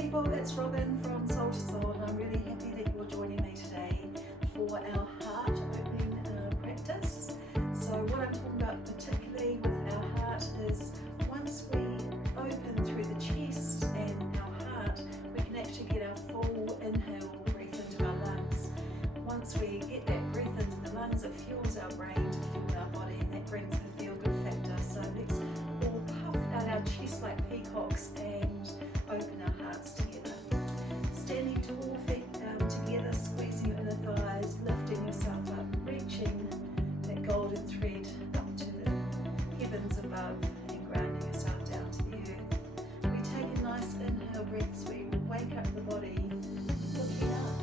people, it's Robin from Soul to Soul, and I'm really happy that you're joining me today for our heart opening practice. So what I'm talking about particularly with our heart is once we open through the chest and our heart, we can actually get our full inhale breath into our lungs. Once we get that breath into the lungs, it fuels our brain to fuel our body, and that brings the feel-good factor. So let's all puff out our chest like peacocks and open our hearts together. Standing tall, feet together, squeezing your inner thighs, lifting yourself up, reaching that golden thread up to the heavens above and grounding yourself down to the earth. We take a nice inhale breath, so we wake up the body, looking up,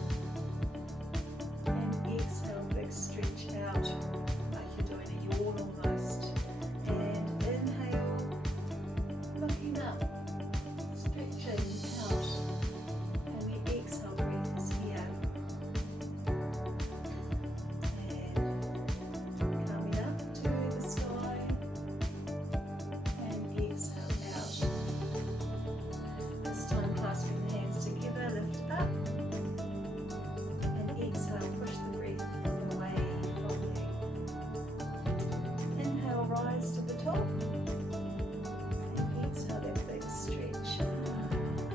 and exhale, big stretch out like you're doing a yawn almost, and inhale, looking up, stretching out, and the exhale breath is here, and coming up to the sky, and exhale out. This time clasping the hands together, lift up, and exhale, push the breath away from you. Inhale, rise to the top, and exhale that big stretch.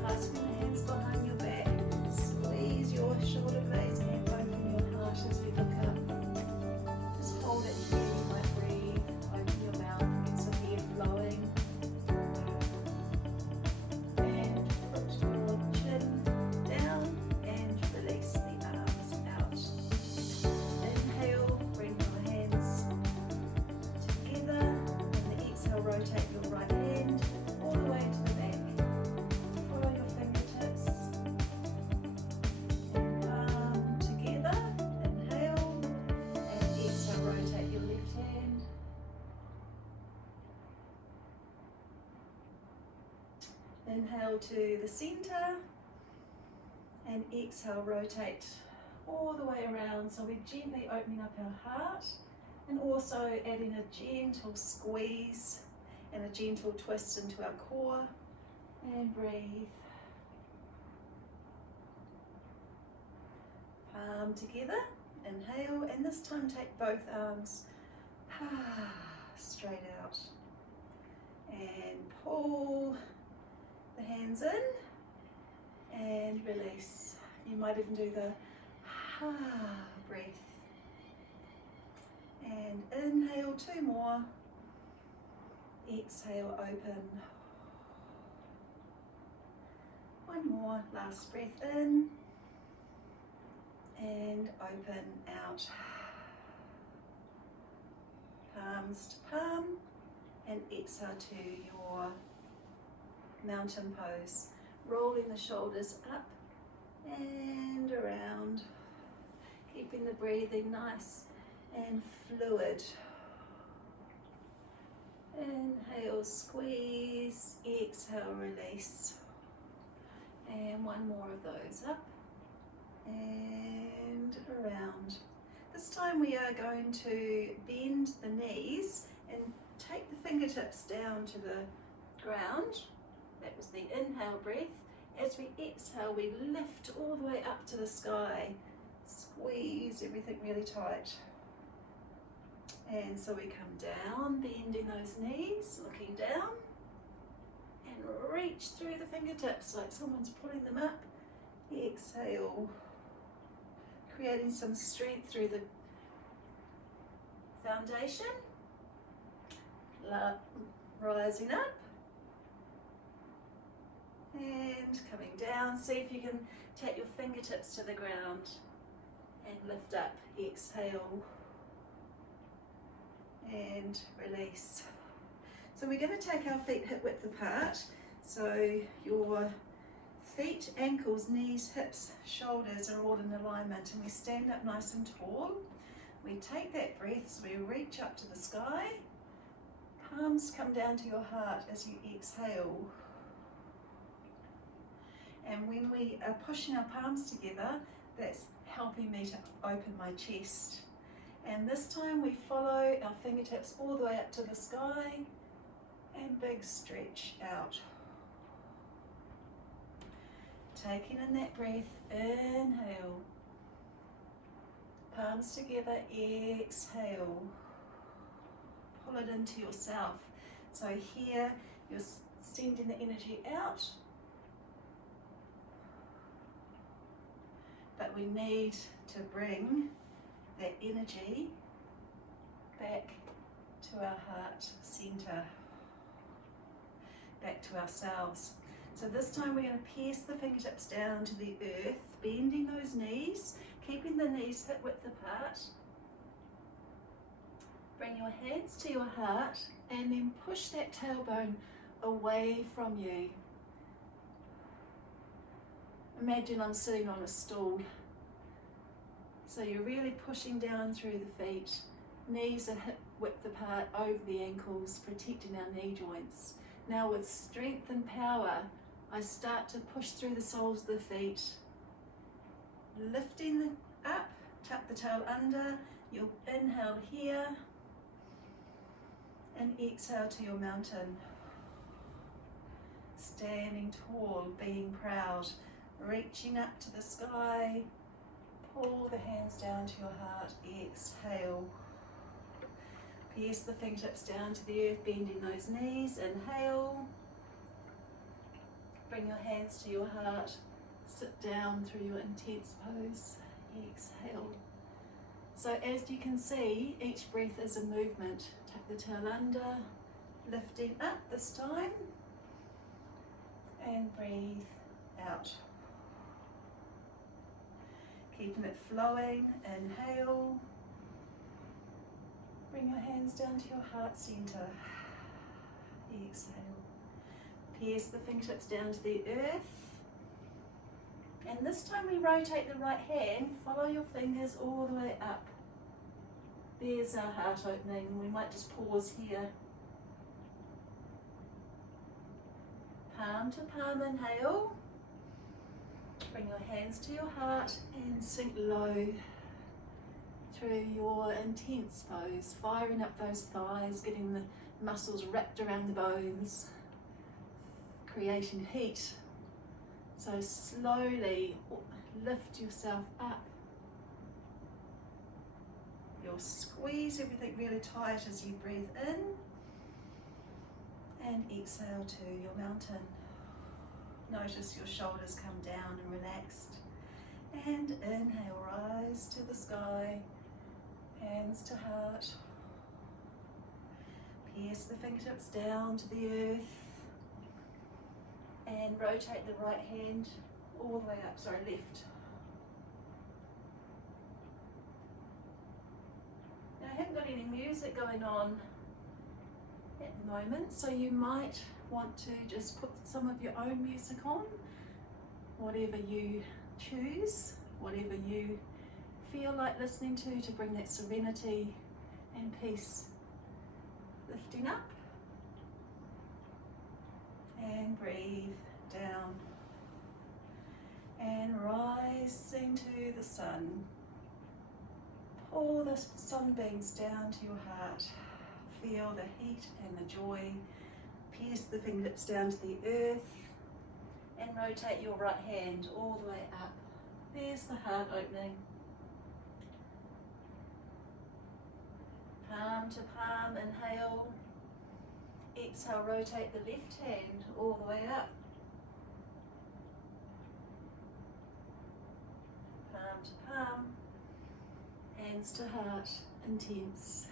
Clasping the hands behind your back, squeeze your shoulder blades and open your heart as you look up. Just hold it here, you might breathe, open your mouth, get some air flowing. And put your chin down and release the arms out. Inhale, bring your hands together, and the exhale, rotate your right hand all the way to the back. Follow your fingertips and palm together. Inhale, and exhale, rotate your left hand. Inhale to the center, and exhale, rotate all the way around. So we're gently opening up our heart and also adding a gentle squeeze and a gentle twist into our core. And breathe. Palm together, inhale, and this time take both arms straight out. And pull the hands in and release. You might even do the breath. And inhale, two more. Exhale, open. One more, last breath in and open out. Palms to palm, and exhale to your mountain pose. Rolling the shoulders up and around, keeping the breathing nice and fluid. Inhale, squeeze, exhale, release. And one more of those, up and around. This time we are going to bend the knees and take the fingertips down to the ground. That was the inhale breath. As we exhale, we lift all the way up to the sky. Squeeze everything really tight. And so we come down, bending those knees, looking down, and reach through the fingertips like someone's pulling them up. Exhale, creating some strength through the foundation. Rising up and coming down. See if you can take your fingertips to the ground and lift up. Exhale and release. So we're going to take our feet hip width apart. So your feet, ankles, knees, hips, shoulders are all in alignment, and we stand up nice and tall. We take that breath, so we reach up to the sky. Palms come down to your heart as you exhale. And when we are pushing our palms together, that's helping me to open my chest. And this time we follow our fingertips all the way up to the sky and big stretch out. Taking in that breath, inhale. Palms together, exhale. Pull it into yourself. So here, you're sending the energy out. But we need to bring that energy back to our heart center, back to ourselves. So this time we're going to pierce the fingertips down to the earth, bending those knees, keeping the knees hip width apart. Bring your hands to your heart and then push that tailbone away from you. Imagine I'm sitting on a stool. So you're really pushing down through the feet. Knees are hip width apart over the ankles, protecting our knee joints. Now with strength and power, I start to push through the soles of the feet. Lifting them up, tuck the tail under. You'll inhale here and exhale to your mountain. Standing tall, being proud, reaching up to the sky. Pull the hands down to your heart, exhale. Pierce the fingertips down to the earth, bending those knees, inhale. Bring your hands to your heart, sit down through your intense pose, exhale. So as you can see, each breath is a movement. Tuck the tail under, lifting up this time, and breathe out. Keeping it flowing, inhale. Bring your hands down to your heart center, exhale. Pierce the fingertips down to the earth. And this time we rotate the right hand, follow your fingers all the way up. There's our heart opening. We might just pause here. Palm to palm, inhale. Bring your hands to your heart and sink low through your intense pose, firing up those thighs, getting the muscles wrapped around the bones, creating heat. So slowly lift yourself up. You'll squeeze everything really tight as you breathe in and exhale to your mountain. Notice your shoulders come down and relaxed. And inhale, rise to the sky, hands to heart. Pierce the fingertips down to the earth. And rotate the right hand all the way up, left. Now I haven't got any music going on at the moment, so you might want to just put some of your own music on, whatever you choose, whatever you feel like listening to bring that serenity and peace. Lifting up and breathe down and rising to the sun. Pull the sunbeams down to your heart. Feel the heat and the joy. Pierce the fingertips down to the earth and rotate your right hand all the way up. There's the heart opening. Palm to palm, inhale. Exhale, rotate the left hand all the way up. Palm to palm, hands to heart, intense.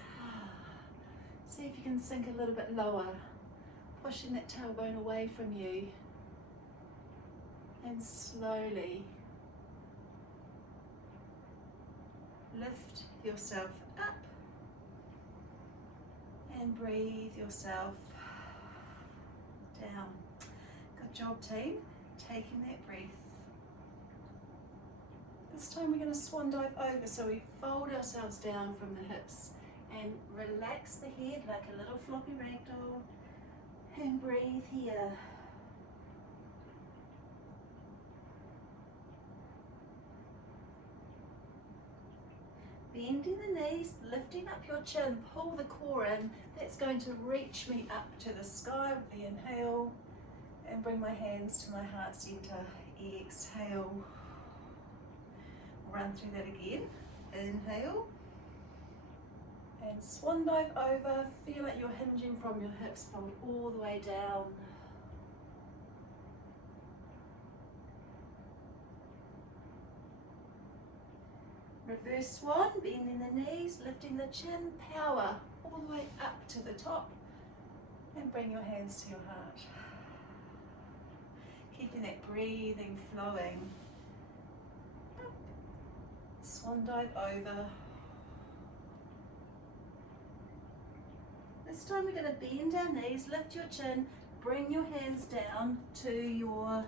See if you can sink a little bit lower, pushing that tailbone away from you. And slowly lift yourself up and breathe yourself down. Good job, team. Taking that breath. This time we're going to swan dive over, so we fold ourselves down from the hips and relax the head like a little floppy ragdoll and breathe here. Bending the knees, lifting up your chin, pull the core in. That's going to reach me up to the sky with the inhale, and bring my hands to my heart center, exhale. Run through that again. Inhale. And swan dive over. Feel like you're hinging from your hips, from all the way down. Reverse swan, bending the knees, lifting the chin, power all the way up to the top, and bring your hands to your heart. Keeping that breathing flowing. Up. Swan dive over. This time we're going to bend our knees, lift your chin, bring your hands down to your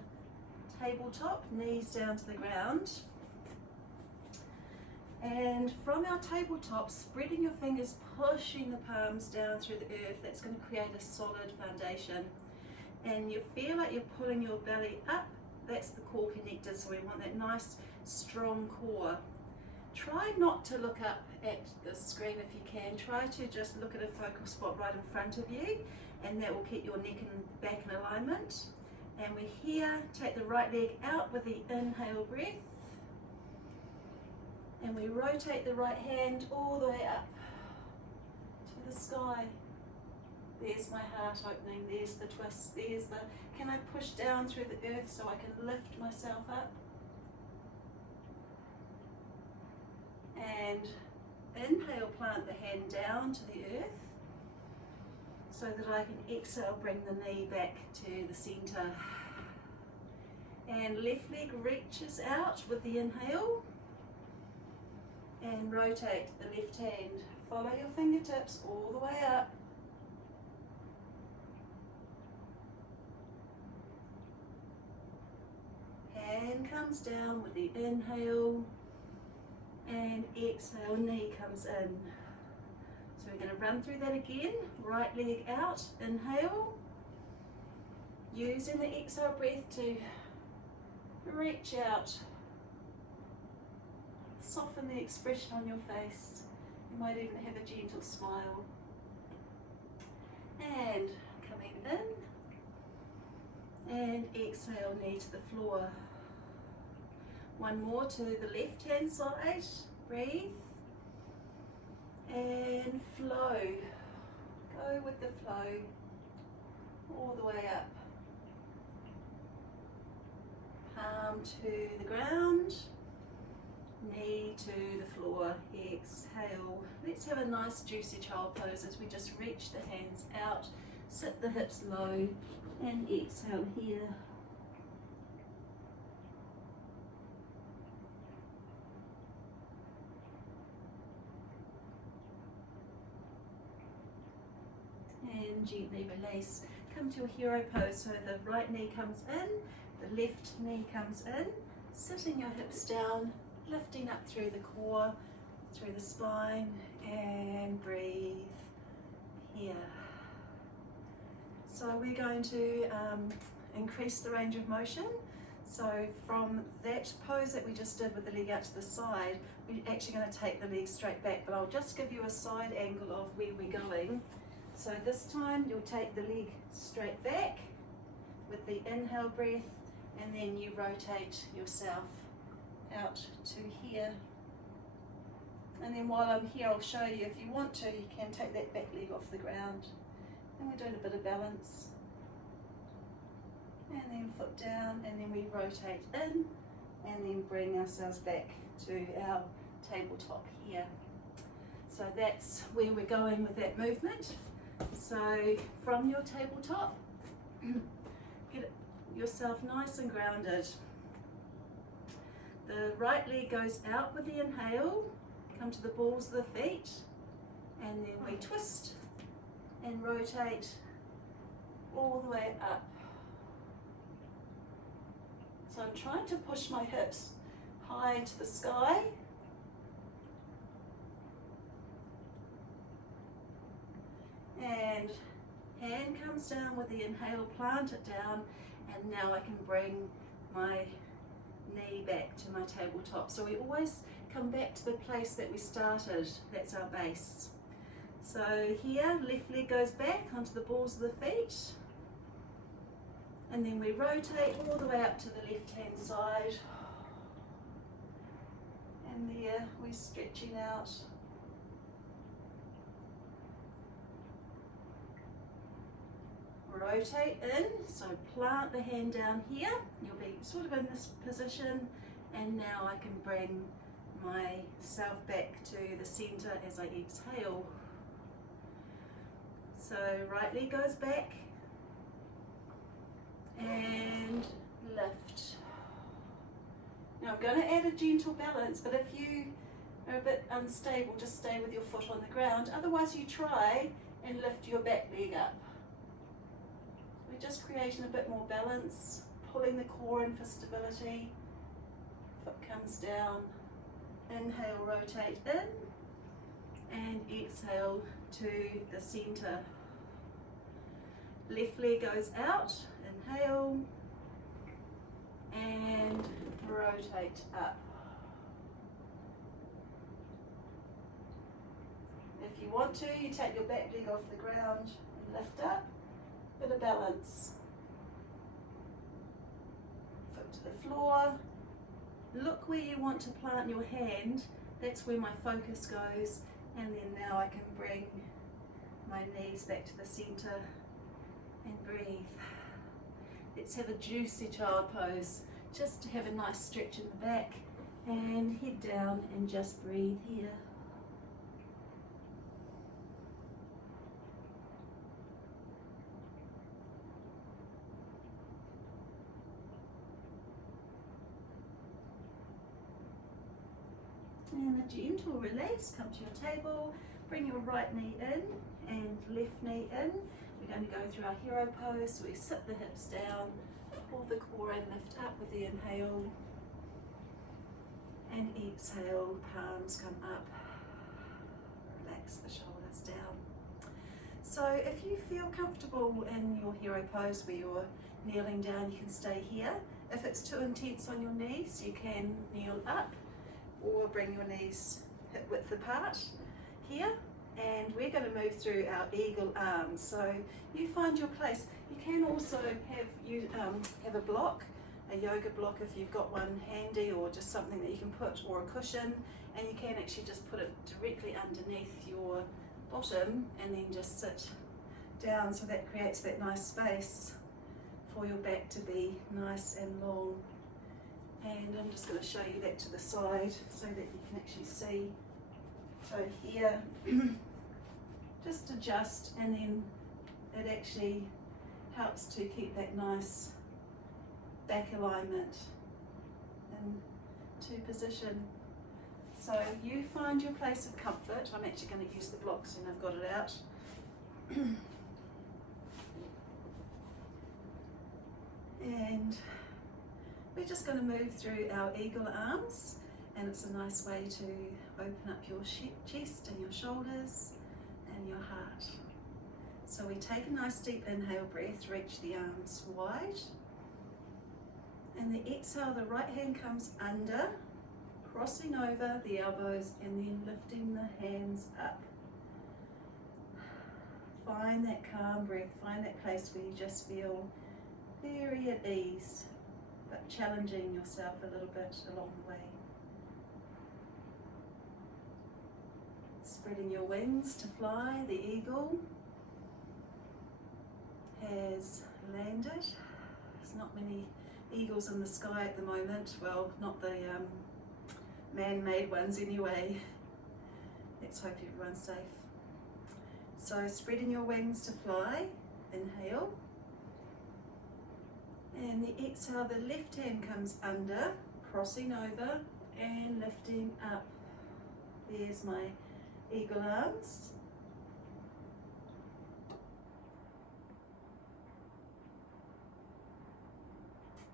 tabletop, knees down to the ground. And from our tabletop, spreading your fingers, pushing the palms down through the earth. That's going to create a solid foundation. And you feel like you're pulling your belly up. That's the core connector, so we want that nice, strong core. Try not to look up at the screen if you can. Try to just look at a focal spot right in front of you, and that will keep your neck and back in alignment. And we're here, take the right leg out with the inhale breath. And we rotate the right hand all the way up to the sky. There's my heart opening, there's the twist, there's the, can I push down through the earth so I can lift myself up? And inhale, plant the hand down to the earth so that I can exhale, bring the knee back to the center. And left leg reaches out with the inhale. And rotate the left hand. Follow your fingertips all the way up. Hand comes down with the inhale. And exhale, knee comes in. So we're going to run through that again. Right leg out, inhale. Using the exhale breath to reach out. Soften the expression on your face. You might even have a gentle smile. And coming in. And exhale, knee to the floor. One more to the left hand side. Breathe. And flow. Go with the flow. All the way up. Palm to the ground. Knee to the floor, exhale. Let's have a nice juicy child pose as we just reach the hands out, sit the hips low, and exhale here. And gently release. Come to a hero pose, so the right knee comes in, the left knee comes in, sitting your hips down, lifting up through the core, through the spine, and breathe here. So we're going to increase the range of motion. So from that pose that we just did with the leg out to the side, we're actually going to take the leg straight back, but I'll just give you a side angle of where we're going. So this time you'll take the leg straight back with the inhale breath, and then you rotate yourself out to here. And then while I'm here, I'll show you, if you want to, you can take that back leg off the ground. And we're doing a bit of balance. And then foot down, and then we rotate in, and then bring ourselves back to our tabletop here. So that's where we're going with that movement. So from your tabletop, get yourself nice and grounded. The right leg goes out with the inhale, come to the balls of the feet, and then we twist and rotate all the way up. So I'm trying to push my hips high into the sky. And hand comes down with the inhale, plant it down, and now I can bring my knee back to my tabletop. So we always come back to the place that we started. That's our base. So here, left leg goes back onto the balls of the feet. And then we rotate all the way up to the left hand side. And there we're stretching out. Rotate in, so plant the hand down here. You'll be sort of in this position, and now I can bring myself back to the center as I exhale. So right leg goes back and lift. Now I'm going to add a gentle balance, but if you are a bit unstable, just stay with your foot on the ground. Otherwise you try and lift your back leg up. We're just creating a bit more balance, pulling the core in for stability. Foot comes down, inhale, rotate in, and exhale to the center. Left leg goes out, inhale, and rotate up. If you want to, you take your back leg off the ground and lift up. Bit of balance. Foot to the floor. Look where you want to plant your hand. That's where my focus goes. And then now I can bring my knees back to the center and breathe. Let's have a juicy child pose. Just to have a nice stretch in the back and head down and just breathe here. And a gentle release, come to your table, bring your right knee in and left knee in. We're going to go through our hero pose, so we sit the hips down, pull the core and lift up with the inhale, and exhale, palms come up, relax the shoulders down. So if you feel comfortable in your hero pose where you're kneeling down, you can stay here. If it's too intense on your knees, you can kneel up, or bring your knees hip width apart here, and we're going to move through our eagle arms. So you find your place. You can also have a block, a yoga block if you've got one handy, or just something that you can put, or a cushion, and you can actually just put it directly underneath your bottom and then just sit down, so that creates that nice space for your back to be nice and long. And I'm just going to show you that to the side so that you can actually see. So here, just adjust, and then it actually helps to keep that nice back alignment into position. So you find your place of comfort. I'm actually going to use the blocks and I've got it out. And we're just going to move through our eagle arms, and it's a nice way to open up your chest and your shoulders and your heart. So we take a nice deep inhale breath, reach the arms wide, and the exhale, the right hand comes under, crossing over the elbows and then lifting the hands up. Find that calm breath, find that place where you just feel very at ease, but challenging yourself a little bit along the way. Spreading your wings to fly, the eagle has landed. There's not many eagles in the sky at the moment, well, not the man-made ones anyway. Let's hope everyone's safe. So spreading your wings to fly, inhale. And the exhale, the left hand comes under, crossing over and lifting up. There's my eagle arms.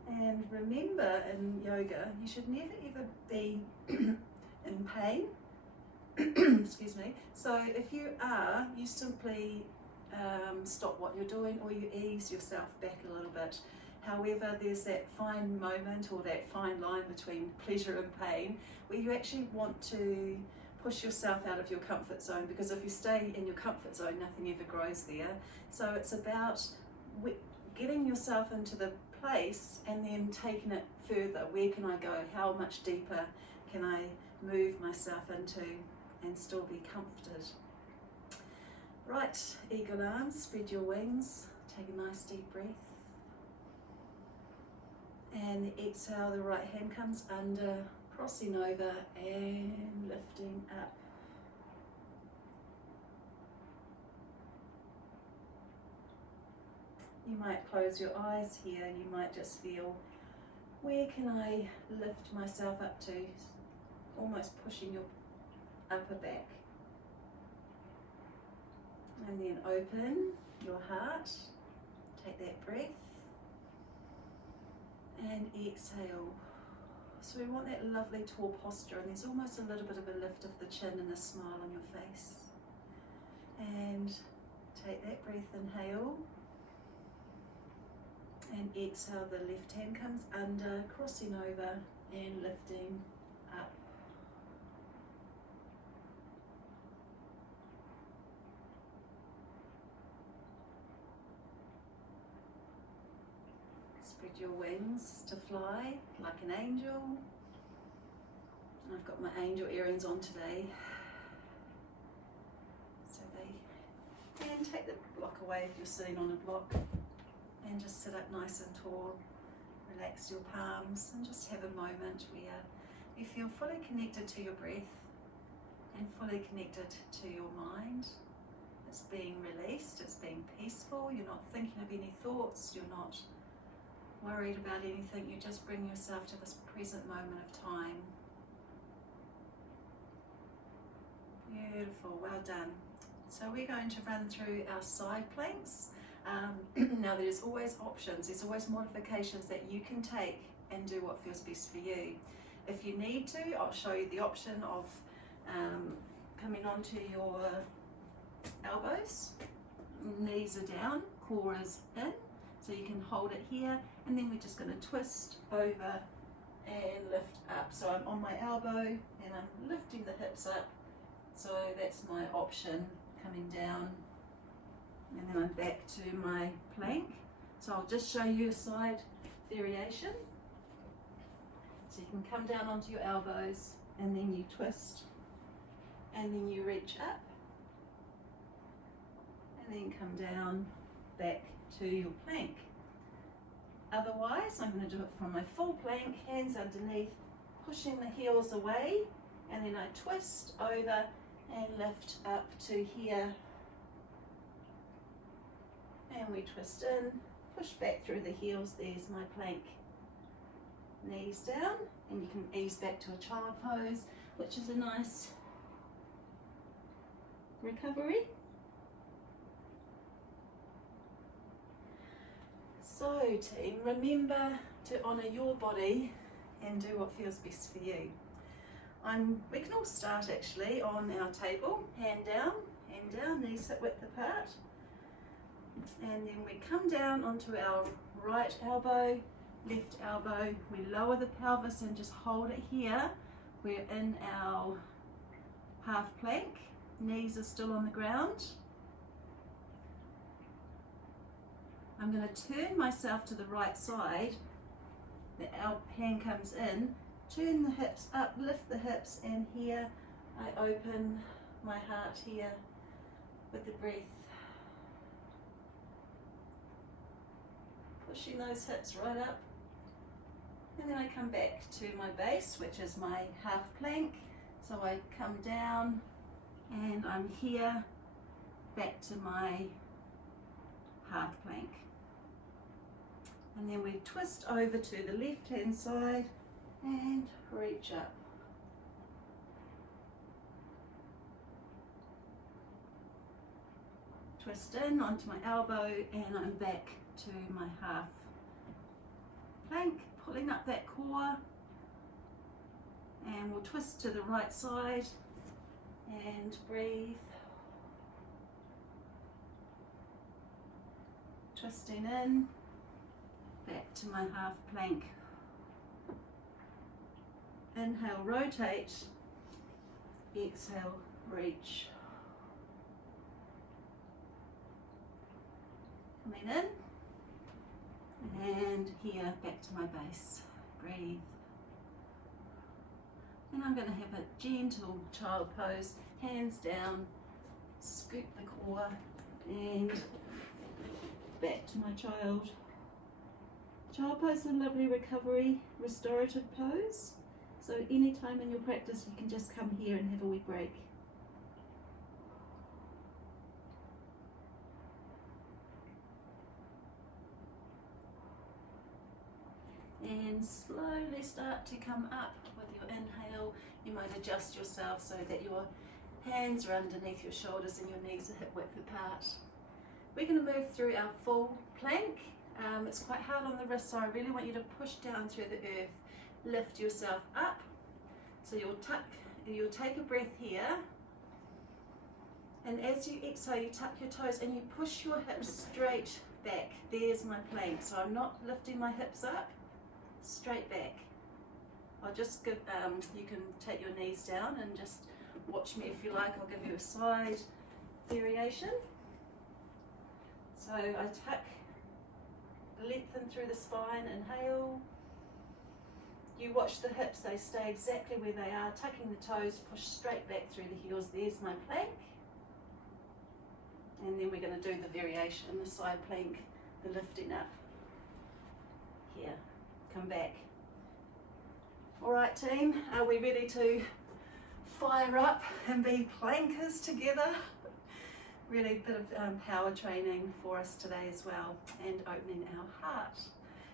And remember, in yoga, you should never ever be in pain. Excuse me. So if you are, you simply stop what you're doing, or you ease yourself back a little bit. However, there's that fine moment, or that fine line between pleasure and pain, where you actually want to push yourself out of your comfort zone, because if you stay in your comfort zone, nothing ever grows there. So it's about getting yourself into the place and then taking it further. Where can I go? How much deeper can I move myself into and still be comforted? Right, eagle arms, spread your wings, take a nice deep breath. And exhale, the right hand comes under, crossing over and lifting up. You might close your eyes here, you might just feel, where can I lift myself up to? Almost pushing your upper back. And then open your heart, take that breath, and exhale. So we want that lovely tall posture, and there's almost a little bit of a lift of the chin and a smile on your face. And take that breath, inhale, and exhale, the left hand comes under, crossing over and lifting up. Spread your wings to fly like an angel. I've got my angel earrings on today, so and take the block away if you're sitting on a block, and just sit up nice and tall. Relax your palms and just have a moment where you feel fully connected to your breath and fully connected to your mind. It's being released, it's being peaceful, you're not thinking of any thoughts, you're not worried about anything, you just bring yourself to this present moment of time. Beautiful, well done. So we're going to run through our side planks. Now there's always options, there's always modifications that you can take and do what feels best for you. If you need to, I'll show you the option of coming onto your elbows, knees are down, core is in, so you can hold it here, and then we're just going to twist over and lift up. So I'm on my elbow and I'm lifting the hips up, so that's my option, coming down, and then I'm back to my plank. So I'll just show you a side variation. So you can come down onto your elbows and then you twist and then you reach up and then come down back to your plank. Otherwise, I'm going to do it from my full plank, hands underneath, pushing the heels away, and then I twist over and lift up to here. And we twist in, push back through the heels, there's my plank. Knees down, and you can ease back to a child pose, which is a nice recovery. So team, remember to honour your body and do what feels best for you. We can all start actually on our table, hand down, knees hip width apart. And then we come down onto our right elbow, left elbow, we lower the pelvis and just hold it here. We're in our half plank, knees are still on the ground. I'm going to turn myself to the right side, the hand comes in, turn the hips up, lift the hips, and here I open my heart here with the breath. Pushing those hips right up, and then I come back to my base, which is my half plank. So I come down and I'm here, back to my half plank. And then we twist over to the left hand side and reach up. Twist in onto my elbow and I'm back to my half plank, pulling up that core, and we'll twist to the right side and breathe, twisting in, back to my half plank. Inhale, rotate, exhale, reach. Coming in, and here back to my base. Breathe. And I'm going to have a gentle child pose, hands down, scoop the core and back to my child. Child pose is a lovely recovery, restorative pose. So anytime in your practice you can just come here and have a wee break. And slowly start to come up with your inhale. You might adjust yourself so that your hands are underneath your shoulders and your knees are hip width apart. We're going to move through our full plank. It's quite hard on the wrist, so I really want you to push down through the earth. Lift yourself up. So you'll take a breath here. And as you exhale, you tuck your toes and you push your hips straight back. There's my plank. So I'm not lifting my hips up, straight back. I'll just give, you can take your knees down and just watch me if you like. I'll give you a side variation. So I tuck, lengthen through the spine, inhale. You watch the hips, they stay exactly where they are, tucking the toes, push straight back through the heels. There's my plank. And then we're going to do the variation, the side plank, the lifting up. Here, come back. All right team, are we ready to fire up and be plankers together? Really a bit of power training for us today as well, and opening our heart.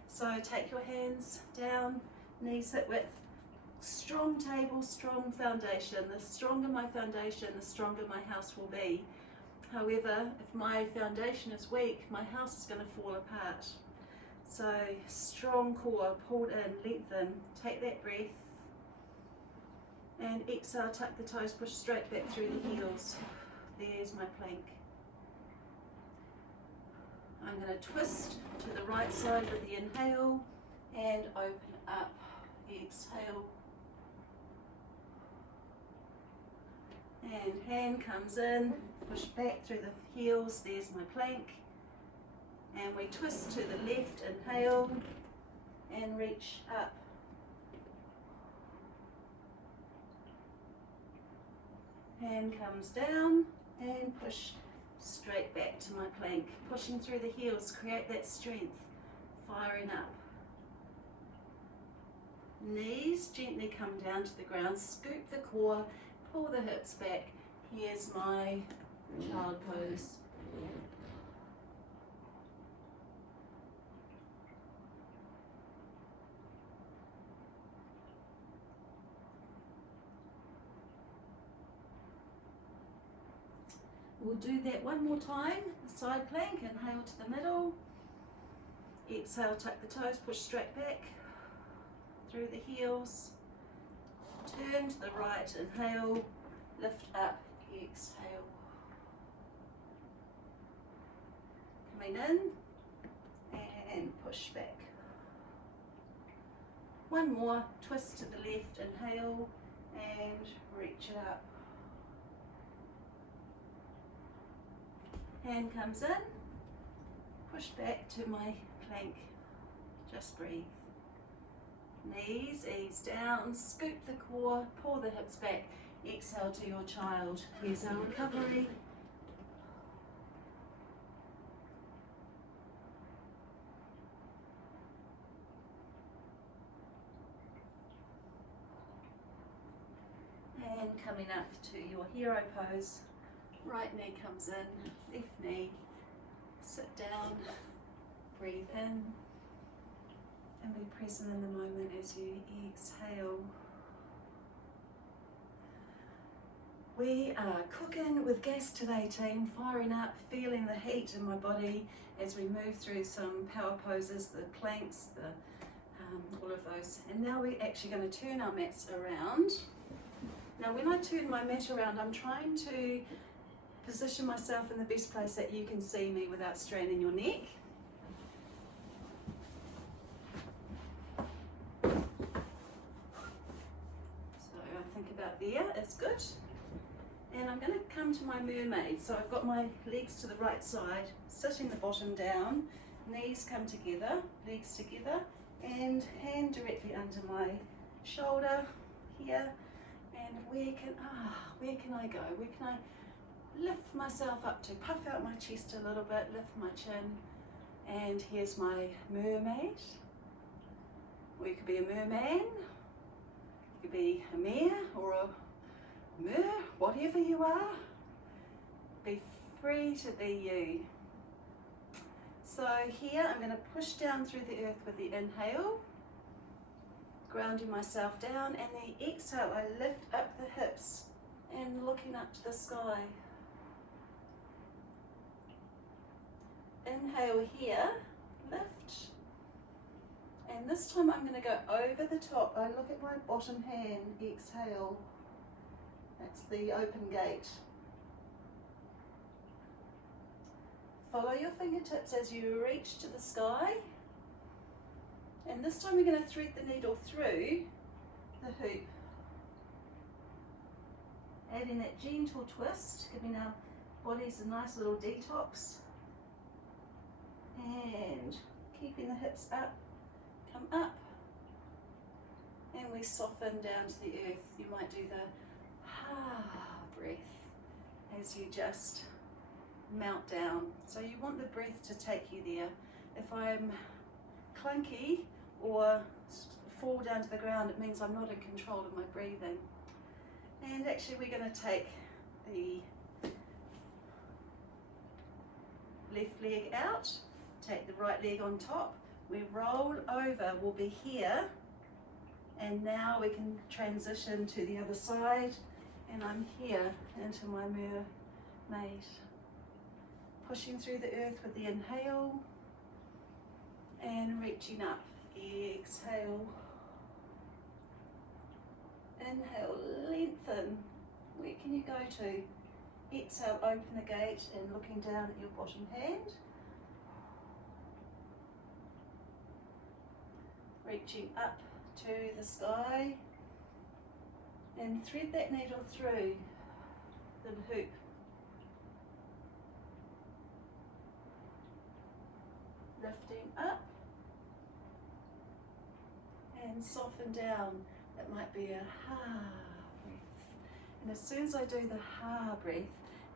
So take your hands down, knees hip width, strong table, strong foundation. The stronger my foundation, the stronger my house will be. However, if my foundation is weak, my house is going to fall apart. So strong core, pulled in, lengthen, take that breath, and exhale, tuck the toes, push straight back through the heels. There's my plank. I'm going to twist to the right side with the inhale and open up, exhale. And hand comes in, push back through the heels, there's my plank. And we twist to the left, inhale, and reach up. Hand comes down and push straight back to my plank. Pushing through the heels, create that strength, firing up. Knees gently come down to the ground, scoop the core, pull the hips back. Here's my child pose. We'll do that one more time, side plank, inhale to the middle, exhale, tuck the toes, push straight back, through the heels, turn to the right, inhale, lift up, exhale. Coming in, and push back. One more, twist to the left, inhale, and reach it up. Hand comes in, push back to my plank, just breathe. Knees ease down, scoop the core, pull the hips back, exhale to your child. Here's our recovery. And coming up to your hero pose. Right knee comes in, left knee, sit down, breathe in, and be present in the moment as you exhale. We are cooking with gas today, team, firing up, feeling the heat in my body as we move through some power poses, the planks, all of those. And now we're actually going to turn our mats around. Now when I turn my mat around, I'm trying to position myself in the best place that you can see me without straining your neck. So I think about there is good. And I'm going to come to my mermaid. So I've got my legs to the right side, sitting the bottom down, knees come together, legs together, and hand directly under my shoulder here. And where can I go? Where can I lift myself up to? Puff out my chest a little bit, lift my chin. And here's my mermaid. Or you could be a merman, you could be a mare or a mer, whatever you are. Be free to be you. So here I'm going to push down through the earth with the inhale, grounding myself down, and the exhale I lift up the hips and looking up to the sky. Inhale here, lift, and this time I'm going to go over the top. I look at my bottom hand, exhale, that's the open gate. Follow your fingertips as you reach to the sky, and this time we're going to thread the needle through the hoop, adding that gentle twist, giving our bodies a nice little detox, and keeping the hips up, come up, and we soften down to the earth. You might do the breath as you just mount down. So you want the breath to take you there. If I'm clunky or fall down to the ground, it means I'm not in control of my breathing. And actually we're going to take the left leg out, take the right leg on top, we roll over, we'll be here, and now we can transition to the other side, and I'm here into my mermaid. Pushing through the earth with the inhale and reaching up. Exhale. Inhale, lengthen. Where can you go to? Exhale, open the gate and looking down at your bottom hand. Reaching up to the sky and thread that needle through the hoop. Lifting up and soften down. That might be a ha breath. And as soon as I do the ha breath,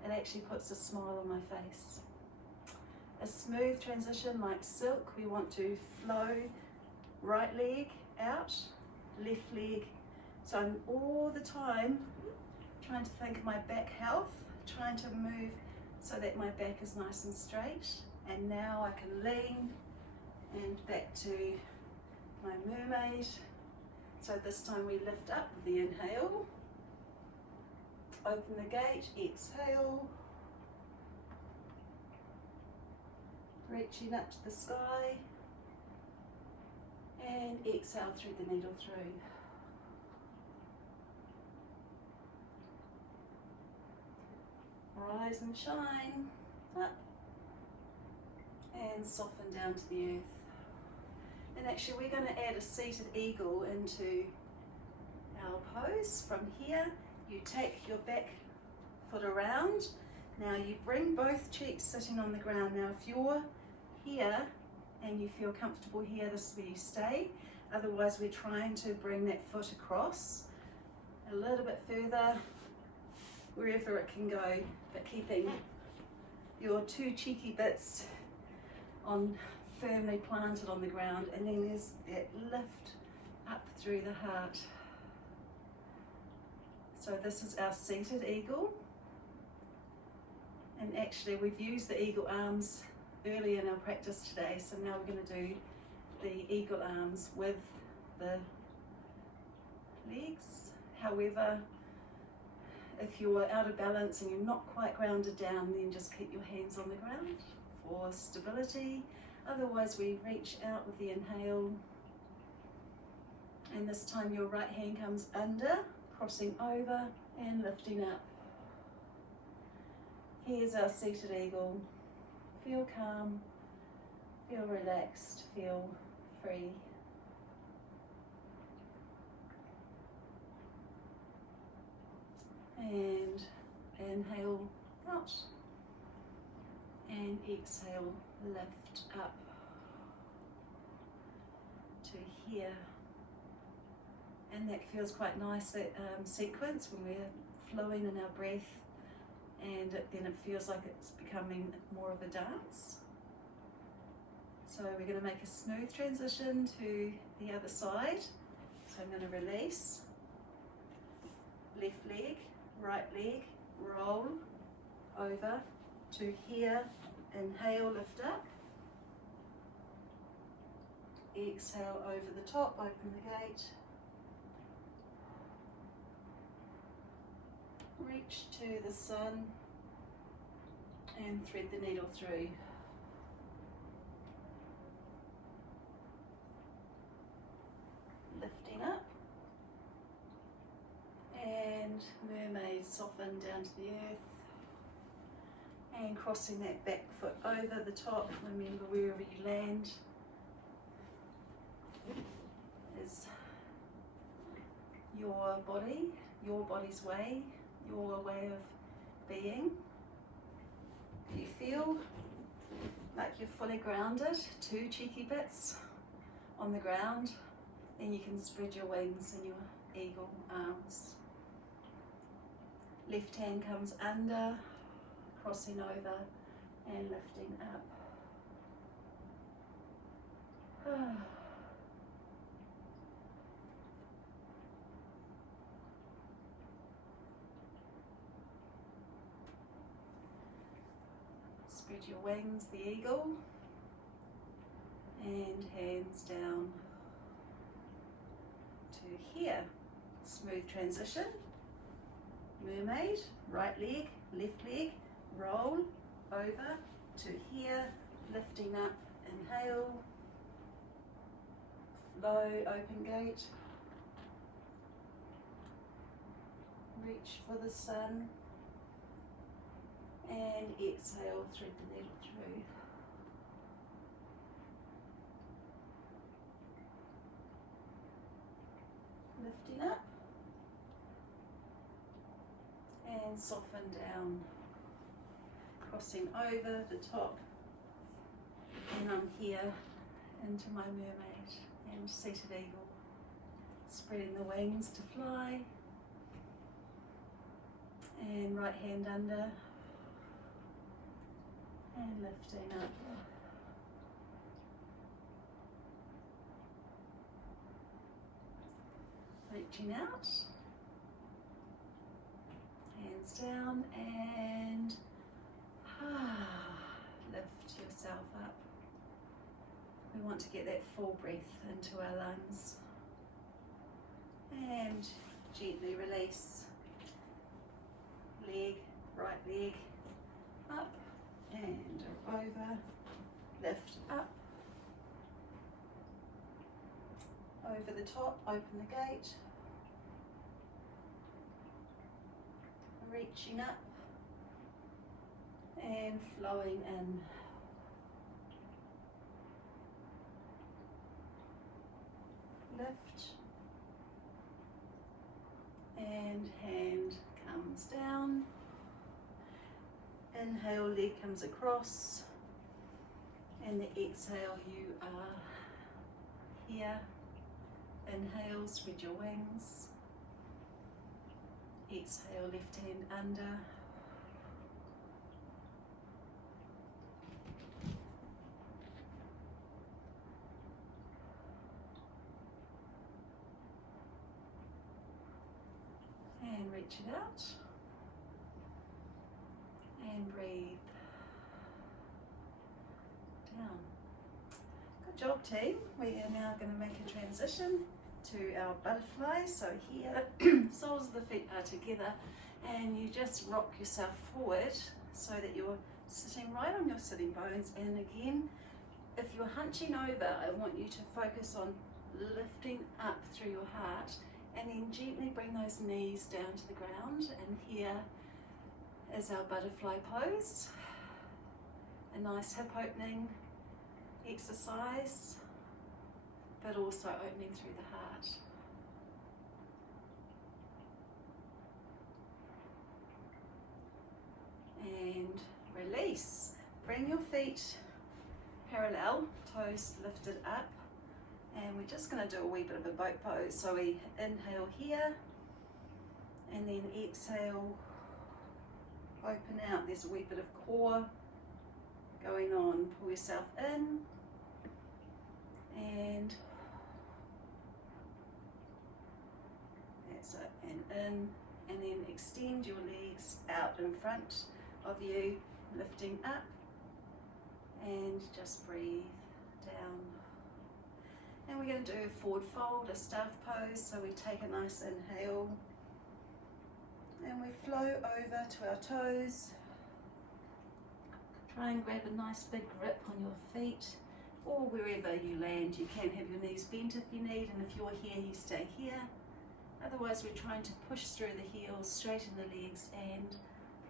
it actually puts a smile on my face. A smooth transition like silk. We want to flow right leg out, left leg. So I'm all the time trying to think of my back health, trying to move so that my back is nice and straight. And now I can lean and back to my mermaid. So this time we lift up with the inhale, open the gate, exhale, reaching up to the sky, and exhale through the needle through. Rise and shine, up, and soften down to the earth. And actually we're going to add a seated eagle into our pose. From here, you take your back foot around. Now you bring both cheeks sitting on the ground. Now if you're here and you feel comfortable here, this is where you stay. Otherwise we're trying to bring that foot across a little bit further, wherever it can go, but keeping your two cheeky bits firmly planted on the ground, and then there's that lift up through the heart. So this is our seated eagle, and actually we've used the eagle arms early in our practice today, so now we're going to do the eagle arms with the legs. However, if you're out of balance and you're not quite grounded down, then just keep your hands on the ground for stability. Otherwise we reach out with the inhale, and this time your right hand comes under, crossing over and lifting up. Here's our seated eagle. Feel calm, feel relaxed, feel free. And inhale out, and exhale, lift up. to here. And that feels quite nice, that sequence when we're flowing in our breath, and then it feels like it's becoming more of a dance. So we're going to make a smooth transition to the other side. So I'm going to release, left leg, right leg, roll over to here, inhale, lift up, exhale over the top, open the gate, reach to the sun and thread the needle through. Lifting up, and mermaid, soften down to the earth, and crossing that back foot over the top. Remember, wherever you land is your body, your body's way, your way of being. If you feel like you're fully grounded, two cheeky bits on the ground, then you can spread your wings in your eagle arms. Left hand comes under, crossing over and lifting up. Spread your wings, the eagle, and hands down to here. Smooth transition. Mermaid, right leg, left leg, roll over to here, lifting up, inhale, flow, open gate, reach for the sun, and exhale, thread the needle through. Lifting up and soften down, crossing over the top, and I'm here into my mermaid and seated eagle, spreading the wings to fly, and right hand under and lifting up. Reaching out, hands down, and lift yourself up. We want to get that full breath into our lungs. And gently release. Leg, right leg, up and over, lift up. Over the top, open the gate. Reaching up and flowing in. Lift and hand comes down. Inhale, leg comes across, and the exhale, you are here. Inhale, spread your wings. Exhale, left hand under. And reach it out. And breathe down. Good job, team. We are now going to make a transition to our butterfly. So here, soles of the feet are together, and you just rock yourself forward so that you're sitting right on your sitting bones. And again, if you're hunching over, I want you to focus on lifting up through your heart, and then gently bring those knees down to the ground. And here is our butterfly pose. A nice hip opening exercise, but also opening through the heart. And release. Bring your feet parallel, toes lifted up, And we're just going to do a wee bit of a boat pose. So we inhale here and then exhale, open out. There's a wee bit of core going on. Pull yourself in and that's it, and in, and then extend your legs out in front of you, lifting up, and just breathe down. And we're going to do a forward fold, a staff pose. So we take a nice inhale and we flow over to our toes. Try and grab a nice big grip on your feet, or wherever you land. You can have your knees bent if you need, and if you're here, you stay here. Otherwise, we're trying to push through the heels, straighten the legs, and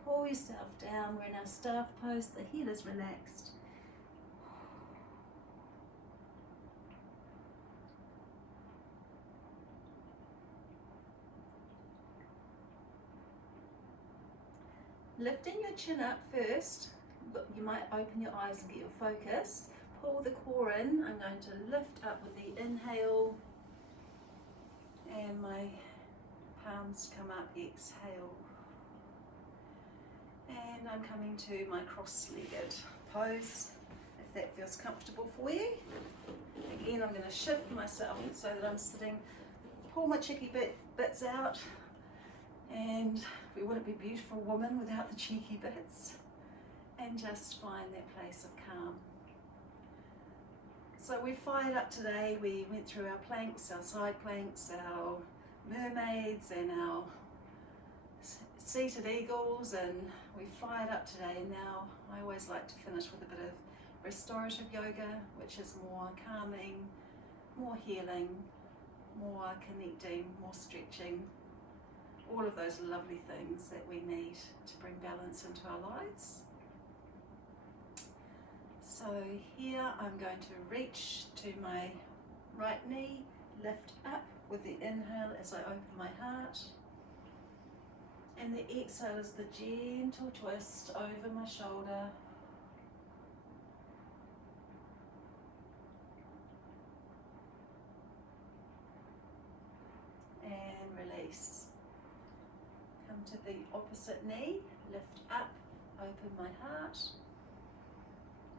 pull yourself down. We're in our staff pose, the head is relaxed. Lifting your chin up first, you might open your eyes and get your focus. Pull the core in. I'm going to lift up with the inhale, and my palms come up, exhale. And I'm coming to my cross-legged pose, if that feels comfortable for you. Again, I'm going to shift myself so that I'm sitting, pull my cheeky bits out, and we wouldn't be a beautiful woman without the cheeky bits, and just find that place of calm. So we fired up today. We went through our planks, our side planks, our mermaids and our seated eagles, and we fired up today. And now I always like to finish with a bit of restorative yoga, which is more calming, more healing, more connecting, more stretching, all of those lovely things that we need to bring balance into our lives. So here I'm going to reach to my right knee, lift up with the inhale as I open my heart, and the exhale is the gentle twist over my shoulder. And release. Come to the opposite knee, lift up, open my heart,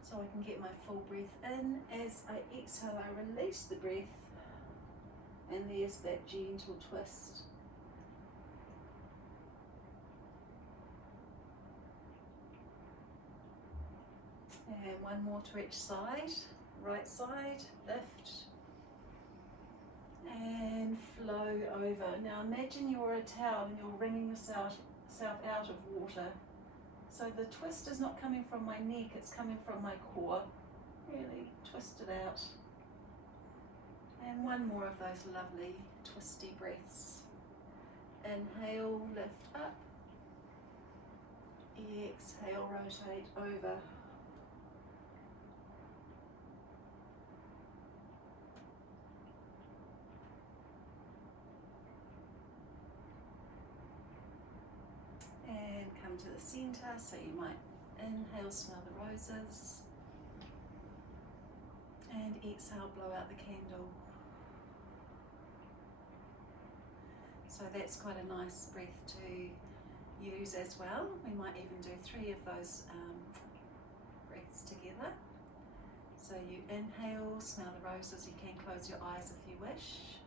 so I can get my full breath in. As I exhale, I release the breath, and there's that gentle twist. And one more to each side, right side, lift, and flow over. Now imagine you're a towel and you're wringing yourself out of water. So the twist is not coming from my neck, it's coming from my core. Really twist it out. And one more of those lovely twisty breaths. Inhale, lift up. Exhale, rotate over. And come to the center, so you might inhale, smell the roses, and exhale, blow out the candle. So that's quite a nice breath to use as well. We might even do 3 of those breaths together. So you inhale, smell the roses. You can close your eyes if you wish.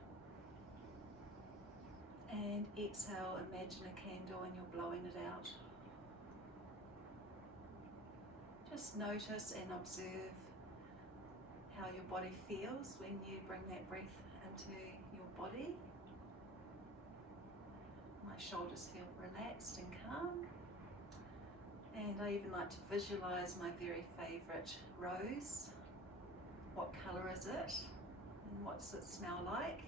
And exhale, imagine a candle and you're blowing it out. Just notice and observe how your body feels when you bring that breath into your body. My shoulders feel relaxed and calm. And I even like to visualize my very favorite rose. What color is it? And what does it smell like?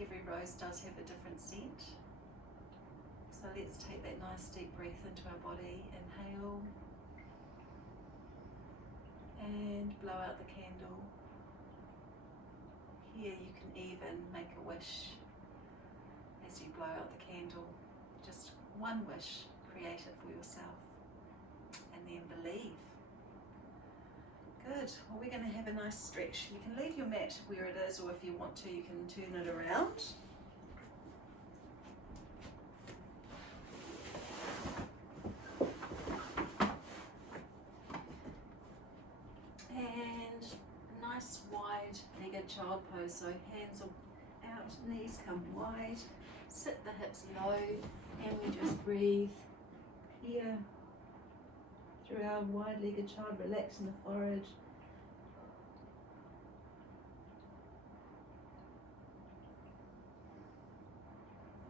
Every rose does have a different scent. So let's take that nice deep breath into our body. Inhale. And blow out the candle. Here you can even make a wish as you blow out the candle. Just one wish, create it for yourself. And then believe. Good. Good. Well, we're going to have a nice stretch. You can leave your mat where it is, or if you want to, you can turn it around. And a nice wide-legged child pose. So hands are out, knees come wide. Sit the hips low, and we just breathe here through our wide-legged child, relaxing the forehead.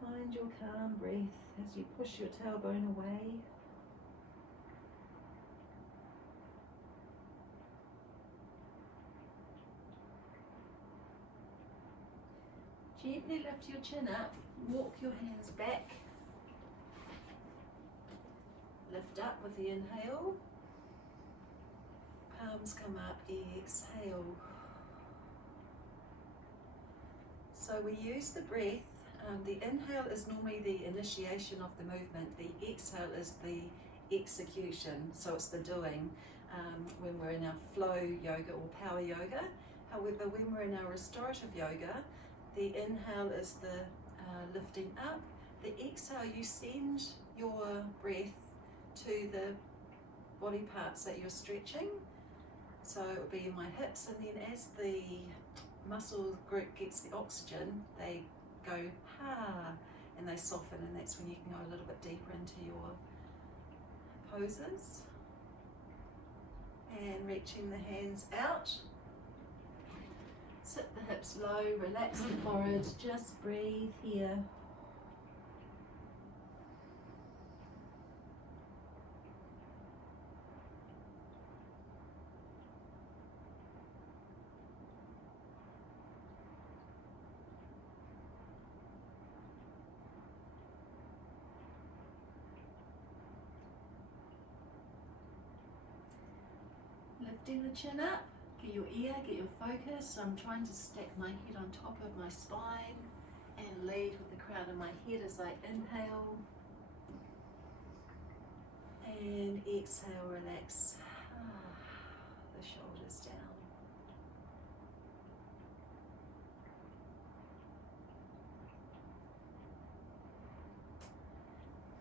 Find your calm breath as you push your tailbone away. Gently lift your chin up, walk your hands back. Lift up with the inhale. Palms come up, exhale. So we use the breath. The inhale is normally the initiation of the movement. The exhale is the execution, so it's the doing. When we're in our flow yoga or power yoga. However, when we're in our restorative yoga, the inhale is the lifting up. The exhale, you send your breath to the body parts that you're stretching. So it would be in my hips, and then as the muscle group gets the oxygen, they go ha, and they soften, and that's when you can go a little bit deeper into your poses. And reaching the hands out. Sit the hips low, relax the forehead, just breathe here. Lifting the chin up, get your ear, get your focus. I'm trying to stack my head on top of my spine and lead with the crown of my head as I inhale. And exhale, relax the shoulders down.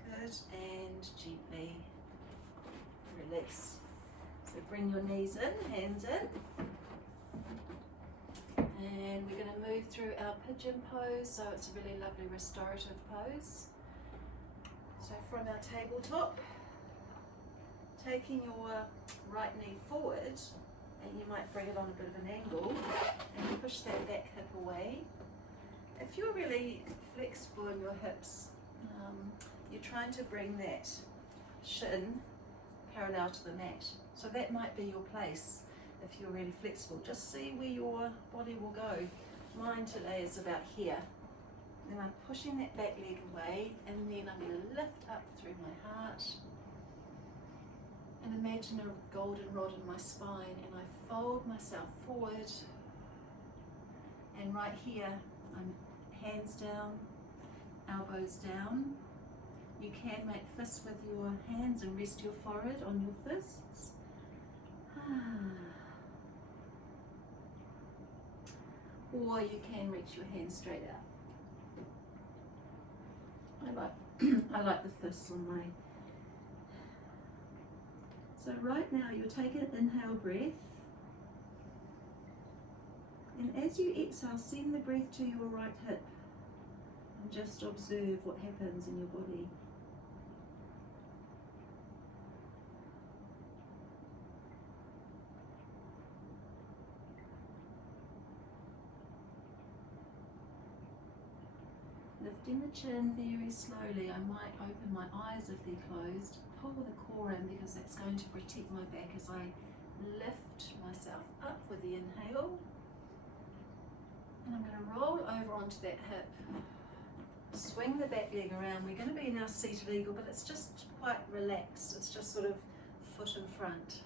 Good, and gently release. So bring your knees in, hands in. And we're going to move through our pigeon pose, so it's a really lovely restorative pose. So from our tabletop, taking your right knee forward, and you might bring it on a bit of an angle, and push that back hip away. If you're really flexible in your hips, you're trying to bring that shin parallel to the mat. So that might be your place if you're really flexible. Just see where your body will go. Mine today is about here. Then I'm pushing that back leg away, and then I'm going to lift up through my heart and imagine a golden rod in my spine, and I fold myself forward, and right here I'm hands down, elbows down. You can make fists with your hands and rest your forehead on your fists. Or you can reach your hands straight out. I like the fists on my. So right now you'll take an inhale breath, and as you exhale, send the breath to your right hip and just observe what happens in your body. Lifting the chin very slowly. I might open my eyes if they're closed. Pull the core in because that's going to protect my back as I lift myself up with the inhale. And I'm going to roll over onto that hip. Swing the back leg around. We're going to be in our seated eagle, but it's just quite relaxed. It's just sort of foot in front.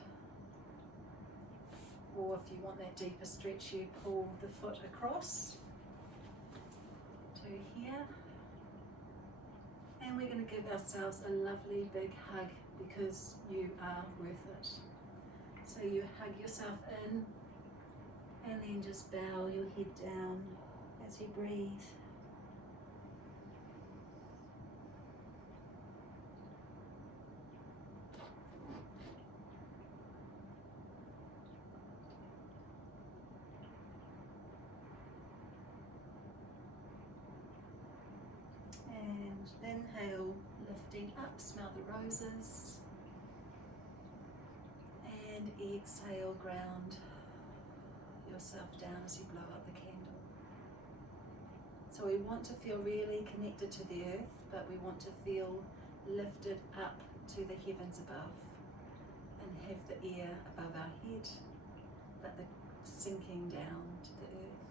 Or if you want that deeper stretch, you pull the foot across to here, and we're going to give ourselves a lovely big hug because you are worth it. So So you hug yourself in and then just bow your head down as you breathe. And inhale, lifting up, smell the roses. And exhale, ground yourself down as you blow out the candle. So we want to feel really connected to the earth, but we want to feel lifted up to the heavens above and have the air above our head, but the sinking down to the earth.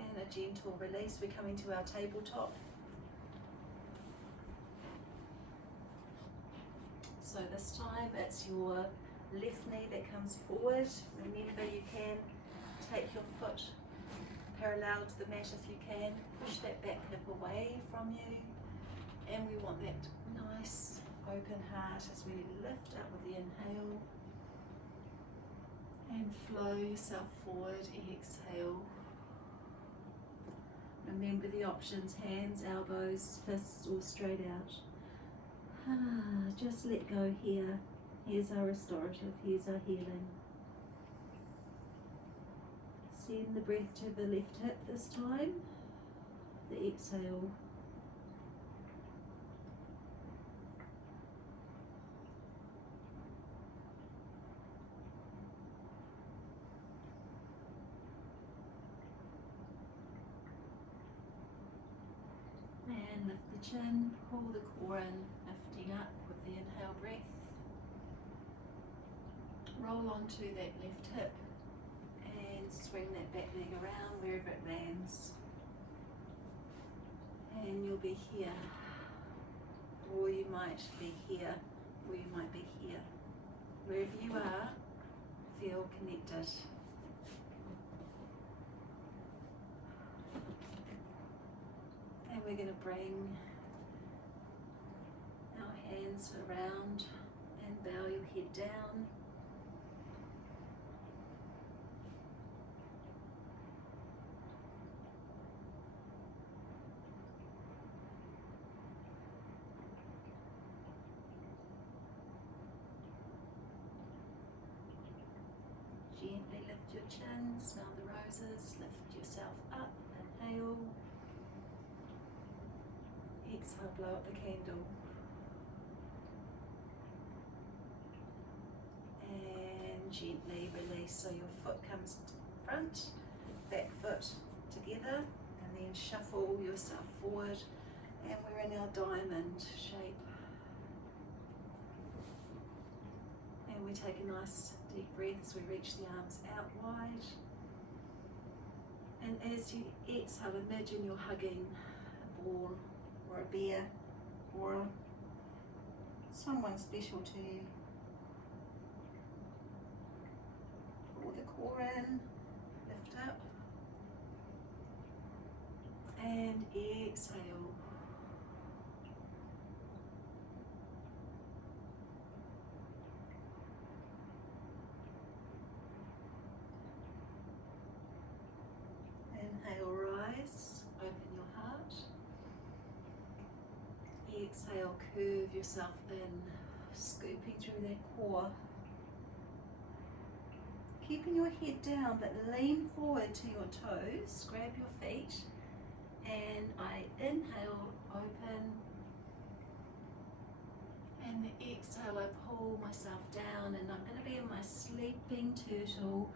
And a gentle release. We're coming to our tabletop. So this time it's your left knee that comes forward. Remember, you can take your foot parallel to the mat if you can. Push that back hip away from you. And we want that nice open heart as we lift up with the inhale. And flow yourself forward, exhale. Remember the options, hands, elbows, fists, or straight out. Just let go here. Here's our restorative, here's our healing. Send the breath to the left hip this time. The exhale. And lift the chin, pull the core in, lifting up with the inhale breath. Roll onto that left hip and swing that back leg around wherever it lands. And you'll be here, or you might be here, or you might be here. Wherever you are, feel connected. And we're going to bring our hands around and bow your head down. Gently lift your chin, smell the roses, lift yourself up, inhale. Exhale, blow out the candle. And gently release, so your foot comes to the front, back foot together, and then shuffle yourself forward. And we're in our diamond shape. And we take a nice deep breath as we reach the arms out wide. And as you exhale, imagine you're hugging a ball or a bear or someone special to you. Pull the core in, lift up, and exhale. Inhale, rise, open your heart. Exhale, curve yourself in, scooping through that core. Keeping your head down, but lean forward to your toes, grab your feet, and I inhale, open, and the exhale, I pull myself down, and I'm going to be in my sleeping turtle,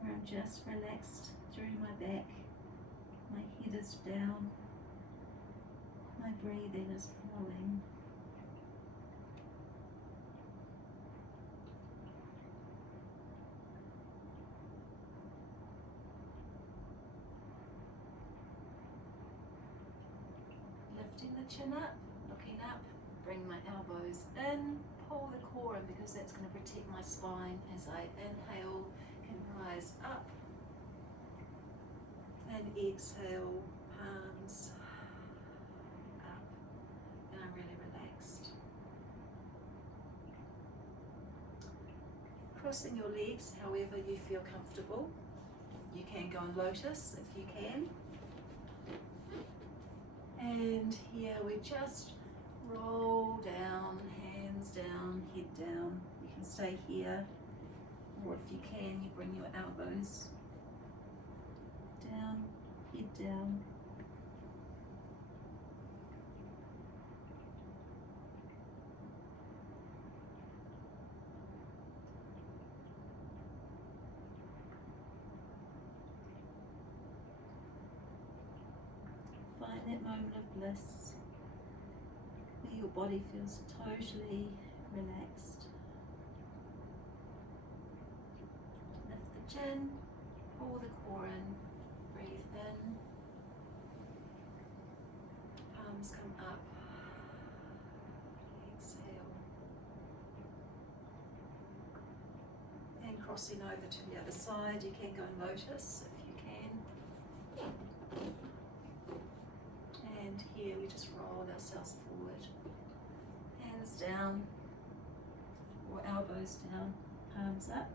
where I'm just relaxed through my back, my head is down, my breathing is flowing. Lifting the chin up, looking up, bring my elbows in, pull the core in because that's going to protect my spine as I inhale, can rise up, and exhale, palms up, and I'm really relaxed. crossing your legs however you feel comfortable. You can go in lotus if you can. And here we just roll down, hands down, head down. You can stay here, or if you can, you bring your elbows down, head down. Find that moment of bliss where your body feels totally relaxed. Lift the chin, pull the core in, breathe in, palms come up, exhale, and crossing over to the other side. You can go in lotus if you can. And here we just roll ourselves forward, hands down or elbows down, palms up.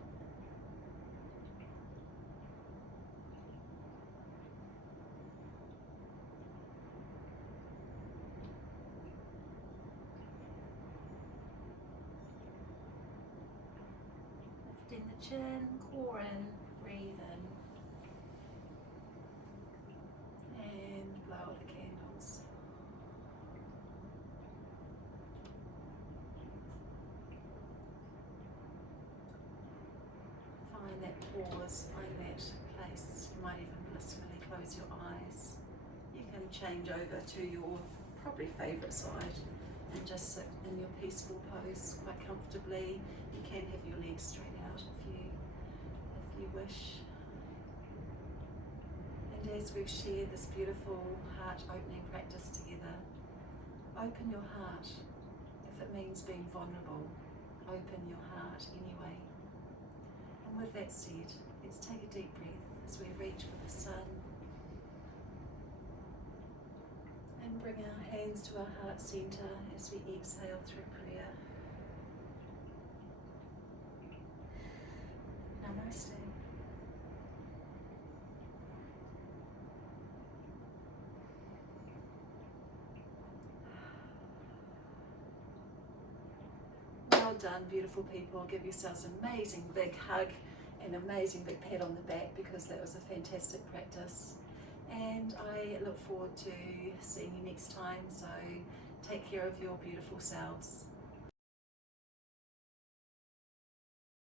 Lifting the chin, core in, breathe in. And blow out the candles. Find that pause, find that place. You might even blissfully close your eyes. You can change over to your probably favourite side and just sit in your peaceful pose quite comfortably. You can have your legs straight out if you wish. And as we've shared this beautiful heart opening practice together, open your heart. If it means being vulnerable, open your heart anyway. And with that said, let's take a deep breath as we reach for the sun and bring our hands to our heart center as we exhale through prayer. Namaste. Well done, beautiful people. Give yourselves an amazing big hug and amazing big pat on the back, because that was a fantastic practice. And I look forward to seeing you next time, so take care of your beautiful selves.